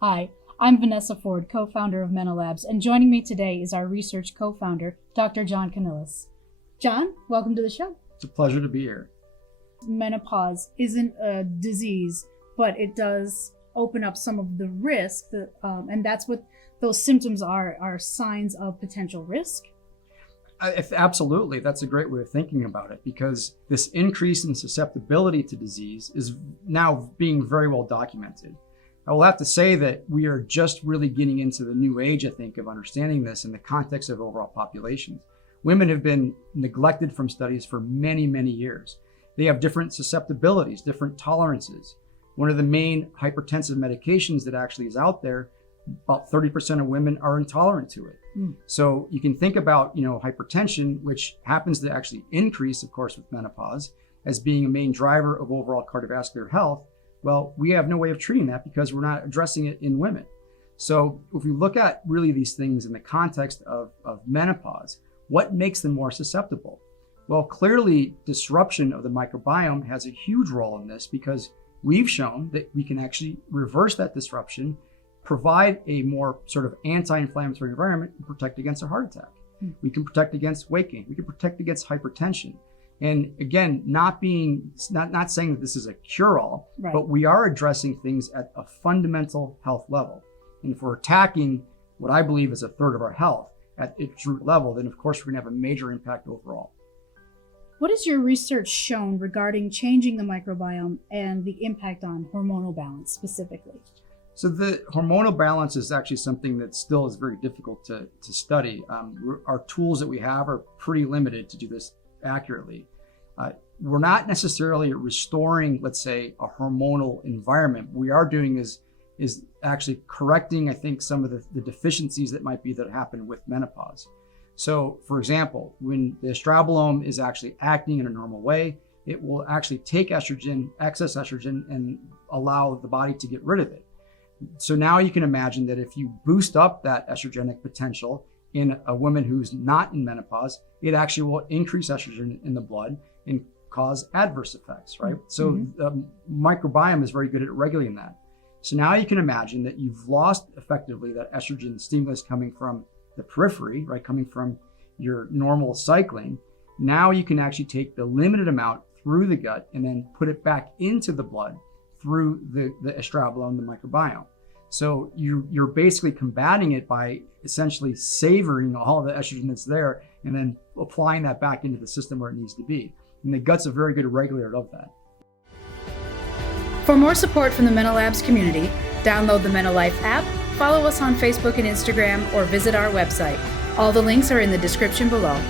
Hi, I'm Vanessa Ford, co-founder of Menopause, and joining me today is our research co-founder, Dr. John Konhilas. John, welcome to the show. It's a pleasure to be here. Menopause isn't a disease, but it does open up some of the risk, and that's what those symptoms are signs of potential risk. Absolutely. That's a great way of thinking about it, because this increase in susceptibility to disease is now being very well documented. I will have to say that we are just really getting into the new age, I think, of understanding this in the context of overall populations. Women have been neglected from studies for many, many years. They have different susceptibilities, different tolerances. One of the main hypertensive medications that actually is out there, about 30% of women are intolerant to it. So you can think about, hypertension, which happens to actually increase, of course, with menopause, as being a main driver of overall cardiovascular health. Well, we have no way of treating that because we're not addressing it in women. So if we look at really these things in the context of menopause, what makes them more susceptible? Well, clearly disruption of the microbiome has a huge role in this, because we've shown that we can actually reverse that disruption, provide a more sort of anti-inflammatory environment, and protect against a heart attack. We can protect against weight gain. We can protect against hypertension. And again, not saying that this is a cure-all, Right. but we are addressing things at a fundamental health level. And if we're attacking what I believe is a third of our health at its root level, then of course we're gonna have a major impact overall. What has your research shown regarding changing the microbiome and the impact on hormonal balance specifically? So the hormonal balance is actually something that still is very difficult to study. Our tools that we have are pretty limited to do this accurately. We're not necessarily restoring, let's say, a hormonal environment. What we are doing is actually correcting, I think, some of the deficiencies that happen with menopause. So, for example, when the estrobolome is actually acting in a normal way, it will actually take estrogen, excess estrogen, and allow the body to get rid of it. So now you can imagine that if you boost up that estrogenic potential in a woman who's not in menopause, it actually will increase estrogen in the blood and cause adverse effects, right? So the microbiome is very good at regulating that. So now you can imagine that you've lost effectively that estrogen stimulus coming from the periphery, right? Coming from your normal cycling. Now you can actually take the limited amount through the gut and then put it back into the blood through the estrobolome, the microbiome. So you're basically combating it by essentially savoring all the estrogen that's there and then applying that back into the system where it needs to be. And the gut's a very good regulator of that. For more support from the Menolabs community, download the Menolife app, follow us on Facebook and Instagram, or visit our website. All the links are in the description below.